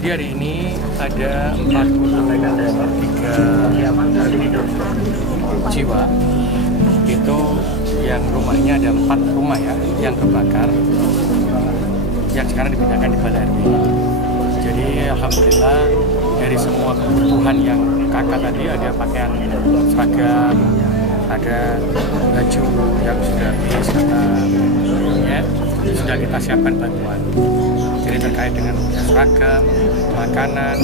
Jadi hari ini ada 43 jiwa. Itu yang rumahnya ada 4 rumah ya yang terbakar, yang sekarang dipindahkan di Balai RW. Jadi alhamdulillah dari semua kebutuhan yang kakak tadi, ada pakaian seragam, ada baju yang sudah habis katanya, sudah kita siapkan bantuan. Jadi terkait dengan seragam, makanan,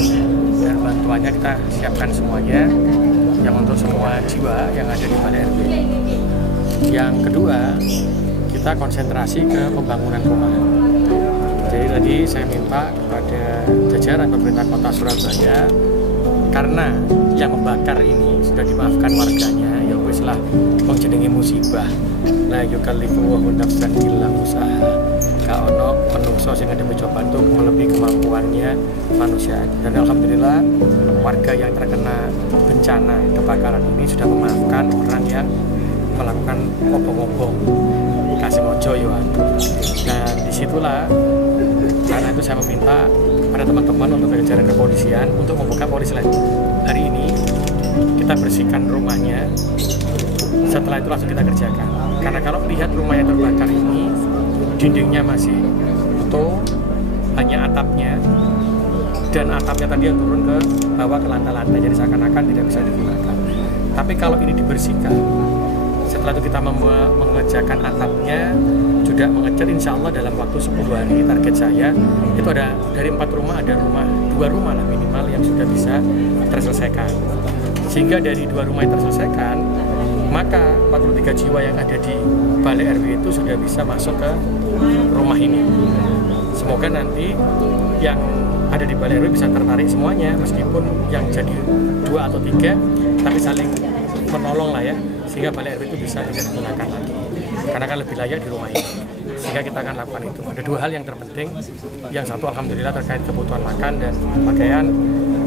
dan bantuannya kita siapkan semuanya yang untuk semua jiwa yang ada di Balai RW. Yang kedua, kita konsentrasi ke pembangunan rumah. Jadi tadi saya minta kepada jajaran pemerintah Kota Surabaya, karena yang membakar ini sudah dimaafkan warganya, ya wis lah wong jenenge musibah. La yukallifu nafsan illa wus'aha. Ka ono menungso sing ada cobaan itu melebihi kemampuannya manusia. Dan alhamdulillah warga yang terkena bencana kebakaran ini sudah memaafkan orang yang melakukan obong-obong kasih mojo yoan. Nah disitulah karena itu saya meminta pada teman-teman untuk jajaran kepolisian untuk membuka polisi lain. Hari ini kita bersihkan rumahnya, setelah itu langsung kita kerjakan. Karena kalau lihat rumah yang terbakar ini, dindingnya masih utuh, hanya atapnya, dan atapnya tadi yang turun ke bawah ke lantai-lantai, jadi seakan-akan tidak bisa digunakan. Tapi kalau ini dibersihkan, setelah itu kita mengerjakan atapnya, juga mengecat, insya Allah dalam waktu 10 hari target saya itu ada dari 4 rumah, ada 2 rumah lah minimal yang sudah bisa terselesaikan. Sehingga dari 2 rumah yang terselesaikan, maka 43 jiwa yang ada di Balai RW itu sudah bisa masuk ke rumah ini. Semoga nanti yang ada di Balai RW bisa tertarik semuanya, meskipun yang jadi 2 atau 3, tapi saling menolong lah ya, sehingga Balai RW itu bisa tidak digunakan lagi, karena kan lebih layak di rumah ini. Sehingga kita akan lakukan itu. Ada 2 hal yang terpenting. Yang satu alhamdulillah terkait kebutuhan makan dan pakaian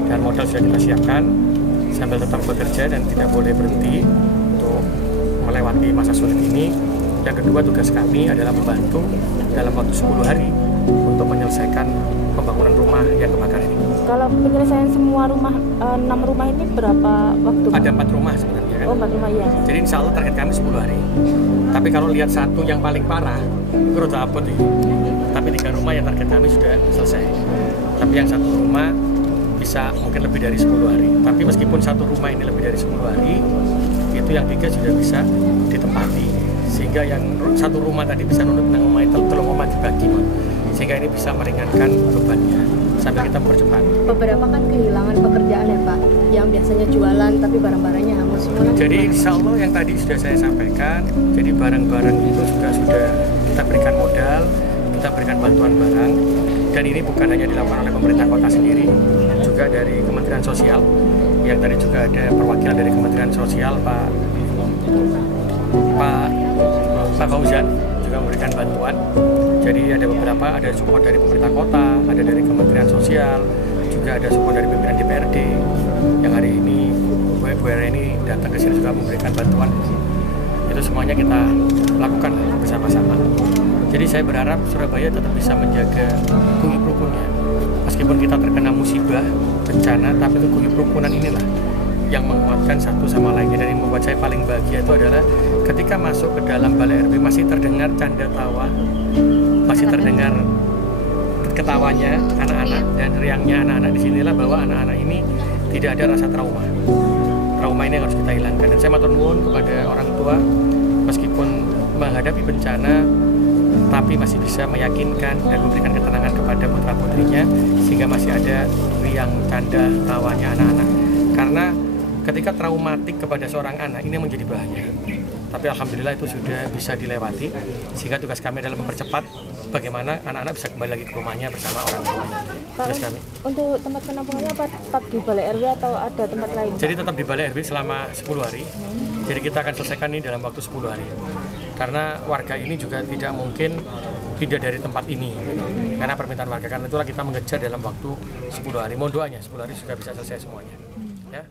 dan modal sudah kita siapkan sambil tetap bekerja dan tidak boleh berhenti untuk melewati masa sulit ini. Yang kedua, tugas kami adalah membantu dalam waktu 10 hari untuk menyelesaikan pembangunan rumah yang kebakar ini. Kalau penyelesaian semua rumah, 6 rumah ini berapa waktu? Ada 4 rumah sebenarnya kan? Oh, 4 rumah ya. Jadi insya Allah target kami 10 hari. Tapi kalau lihat satu yang paling parah, itu udah abot ya. Tapi 3 rumah yang target kami sudah selesai. Tapi yang 1 rumah bisa mungkin lebih dari 10 hari. Tapi meskipun 1 rumah ini lebih dari 10 hari, itu yang 3 sudah bisa ditempati. Sehingga yang 1 rumah tadi bisa nunut nang omah telung omah dibagi, sehingga ini bisa meringankan bebannya sambil kita mempercepat. Beberapa kan kehilangan pekerjaan ya Pak, yang biasanya jualan tapi barang-barangnya hangus semua. Jadi insya Allah yang tadi sudah saya sampaikan, jadi barang-barang itu sudah kita berikan modal, kita berikan bantuan barang, dan ini bukan hanya dilakukan oleh pemerintah kota sendiri, juga dari Kementerian Sosial, yang tadi juga ada perwakilan dari Kementerian Sosial Pak Fauzan juga memberikan bantuan. Jadi ada beberapa, ada support dari pemerintah kota, ada dari Kementerian Sosial, juga ada support dari pimpinan DPRD yang hari ini Bu Reni datang ke sini juga memberikan bantuan. Itu semuanya kita lakukan bersama-sama. Jadi saya berharap Surabaya tetap bisa menjaga guyub rukunnya. Meskipun kita terkena musibah, bencana, tapi guyub rukunan inilah yang menguatkan satu sama lainnya. Dan yang membuat saya paling bahagia itu adalah ketika masuk ke dalam Balai RW masih terdengar canda tawa, masih terdengar ketawanya anak-anak dan riangnya anak-anak. Disinilah bahwa anak-anak ini tidak ada rasa trauma. Trauma ini yang harus kita hilangkan. Dan saya matur nuwun kepada orang tua, meskipun menghadapi bencana, tapi masih bisa meyakinkan dan memberikan ketenangan kepada putra-putrinya, sehingga masih ada riang canda tawanya anak-anak. Karena ketika traumatik kepada seorang anak ini menjadi bahaya. Tapi alhamdulillah itu sudah bisa dilewati, sehingga tugas kami adalah mempercepat bagaimana anak-anak bisa kembali lagi ke rumahnya bersama orang tuanya. Tugas kami. Untuk tempat penampungannya apa tetap di Balai RW atau ada tempat lain? Jadi tetap di Balai RW selama 10 hari. Jadi kita akan selesaikan ini dalam waktu 10 hari. Karena warga ini juga tidak mungkin pindah dari tempat ini. Karena permintaan warga, karena itulah kita mengejar dalam waktu 10 hari. Mohon doanya 10 hari sudah bisa selesai semuanya. Ya.